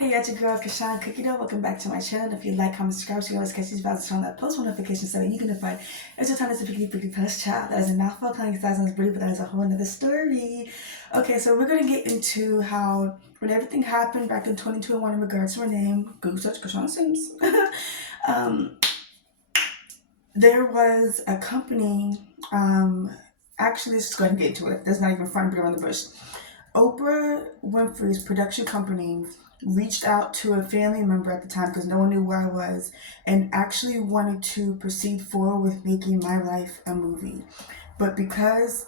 Hey, it's your girl Kashan Cookie Dough. Welcome back to my channel. If you like, comment, subscribe, so you always catch these videos on that post notifications so that you can find every time there's a pretty plus child. That is a mouthful, calling thousands pretty, but that is a whole another story. Okay, so we're gonna get into how when everything happened back in 2021 in regards to her name, Google search Kashan Sims. um, there was a company. Actually, let's just go ahead and get into it. There's not even fun to beat around the bush. Oprah Winfrey's production company reached out to a family member at the time because no one knew where I was and actually wanted to proceed forward with making my life a movie. But because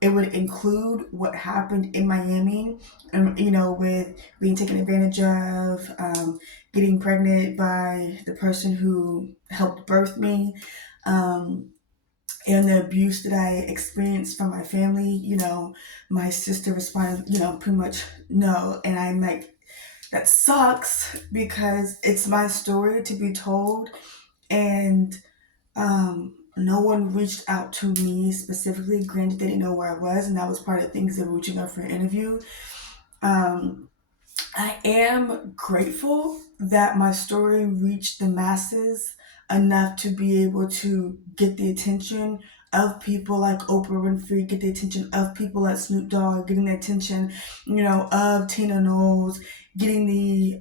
it would include what happened in Miami, and with being taken advantage of, getting pregnant by the person who helped birth me, um, and the abuse that I experienced from my family, my sister responded, pretty much no. And I'm like, that sucks because it's my story to be told. And no one reached out to me specifically. Granted, they didn't know where I was, and that was part of the things they were reaching out for an interview. Um, I am grateful that my story reached the masses enough to be able to get the attention of people like Oprah Winfrey, get the attention of people like Snoop Dogg, getting the attention, of Tina Knowles, getting the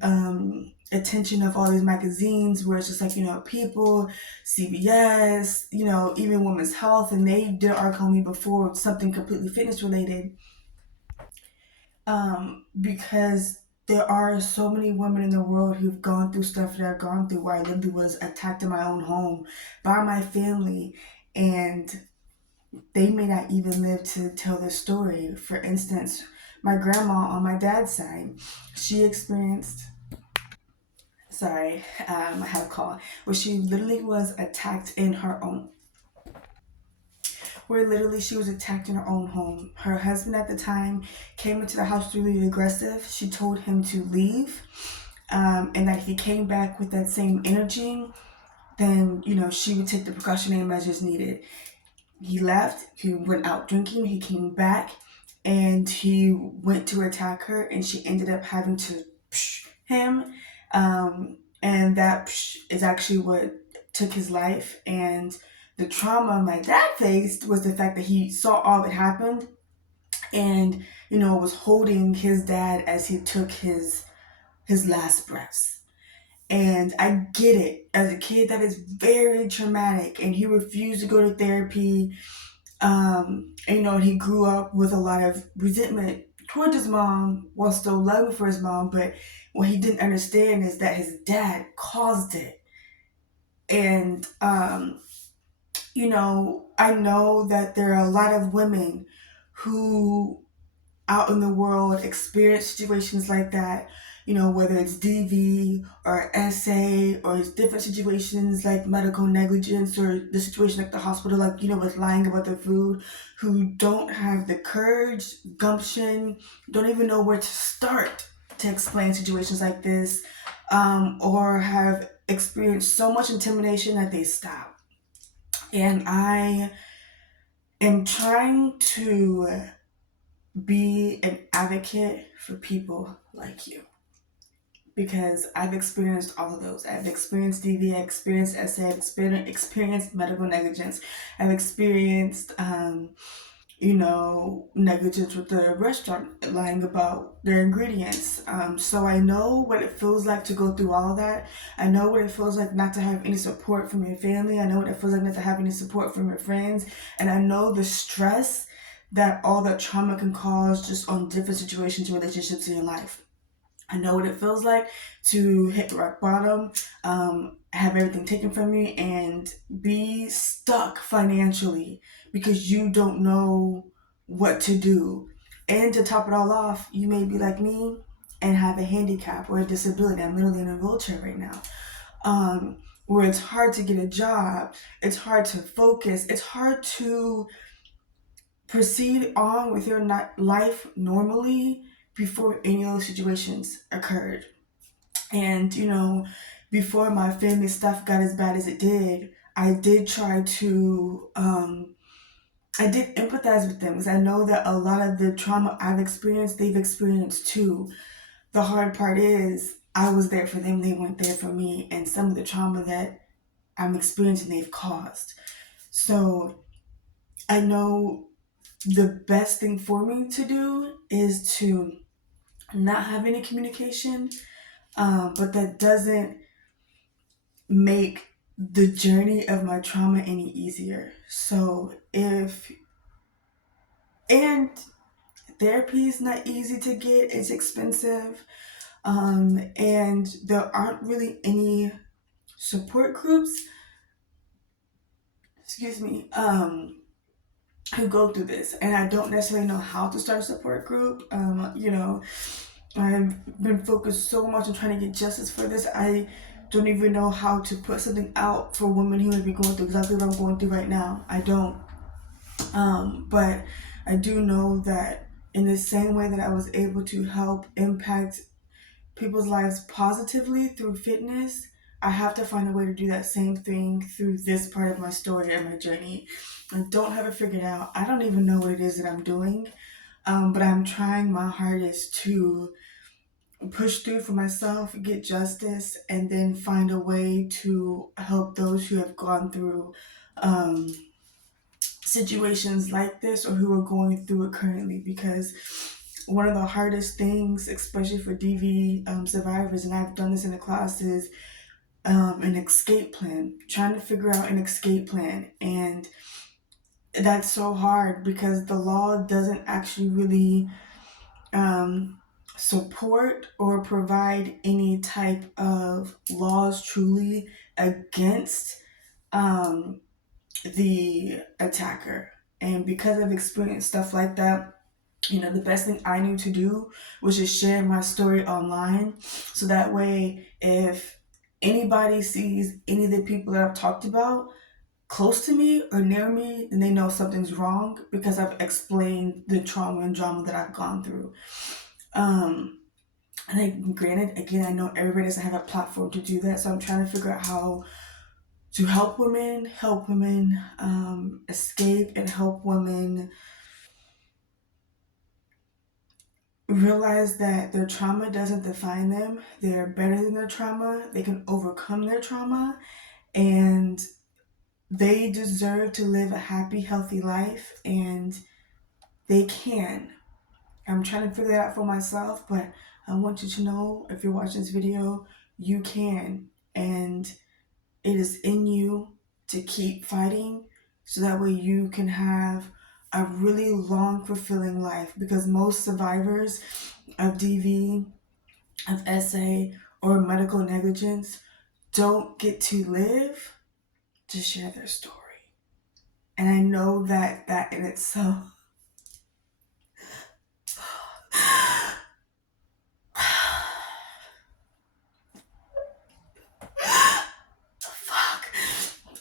attention of all these magazines where it's just like, People, CBS, even Women's Health, and they did an article on me before, something completely fitness related, because there are so many women in the world who've gone through stuff that I've gone through, where I literally was attacked in my own home by my family, and they may not even live to tell their story. For instance, my grandma on my dad's side, she experienced, I have a call, where she literally was attacked in her own, where literally she was attacked in her own home. Her husband at the time came into the house really aggressive. She told him to leave, and that if he came back with that same energy, then she would take the precautionary measures needed. He left. He went out drinking. He came back, and he went to attack her, and she ended up having to psh him, and that is actually what took his life. And the trauma my dad faced was the fact that he saw all that happened, and was holding his dad as he took his last breaths. And I get it. As a kid, that is very traumatic. And he refused to go to therapy. And he grew up with a lot of resentment towards his mom while still loving for his mom. But what he didn't understand is that his dad caused it. And, I know that there are a lot of women who out in the world experience situations like that, whether it's DV or SA or it's different situations like medical negligence or the situation at the hospital, like, with lying about their food, who don't have the courage, gumption, don't even know where to start to explain situations like this, or have experienced so much intimidation that they stop. And I am trying to be an advocate for people like you, because I've experienced all of those. I've experienced DV, I've experienced SA, I've experienced medical negligence, I've experienced, negligence with the restaurant, lying about their ingredients. So I know what it feels like to go through all of that. I know what it feels like not to have any support from your family. I know what it feels like not to have any support from your friends. And I know the stress that all that trauma can cause just on different situations and relationships in your life. I know what it feels like to hit rock bottom, have everything taken from you, and be stuck financially because you don't know what to do. And to top it all off, you may be like me and have a handicap or a disability. I'm literally in a wheelchair right now. Where it's hard to get a job, it's hard to focus, it's hard to proceed on with your life normally before any of those situations occurred. And, before my family stuff got as bad as it did, I did try to, I did empathize with them because I know that a lot of the trauma I've experienced, they've experienced too. The hard part is I was there for them, they weren't there for me, and some of the trauma that I'm experiencing they've caused. So I know the best thing for me to do is to not have any communication, but that doesn't make the journey of my trauma any easier. So and therapy is not easy to get, it's expensive, and there aren't really any support groups, excuse me, who go through this. And I don't necessarily know how to start a support group. I've been focused so much on trying to get justice for this. I don't even know how to put something out for women who may be going through exactly what I'm going through right now. I don't. But I do know that in the same way that I was able to help impact people's lives positively through fitness, I have to find a way to do that same thing through this part of my story and my journey. I don't have it figured out. I don't even know what it is that I'm doing, but I'm trying my hardest to push through for myself, get justice, and then find a way to help those who have gone through situations like this or who are going through it currently. Because one of the hardest things, especially for DV survivors, and I've done this in the class, is an escape plan, trying to figure out an escape plan. And that's so hard because the law doesn't actually really support or provide any type of laws truly against the attacker. And because I've experienced stuff like that, the best thing I knew to do was just share my story online. So that way, if anybody sees any of the people that I've talked about close to me or near me, then they know something's wrong because I've explained the trauma and drama that I've gone through. And granted, again, I know everybody doesn't have a platform to do that, so I'm trying to figure out how to help women escape, and help women realize that their trauma doesn't define them. They're better than their trauma. They can overcome their trauma, and they deserve to live a happy, healthy life, and they can. I'm trying to figure that out for myself, but I want you to know, if you're watching this video, you can, and it is in you to keep fighting so that way you can have a really long, fulfilling life. Because most survivors of DV, of SA, or medical negligence don't get to live to share their story. And I know that in itself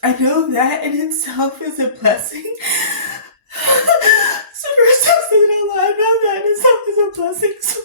I know that in itself is a blessing. So first I'm saying it out loud, I know that in itself is a blessing. So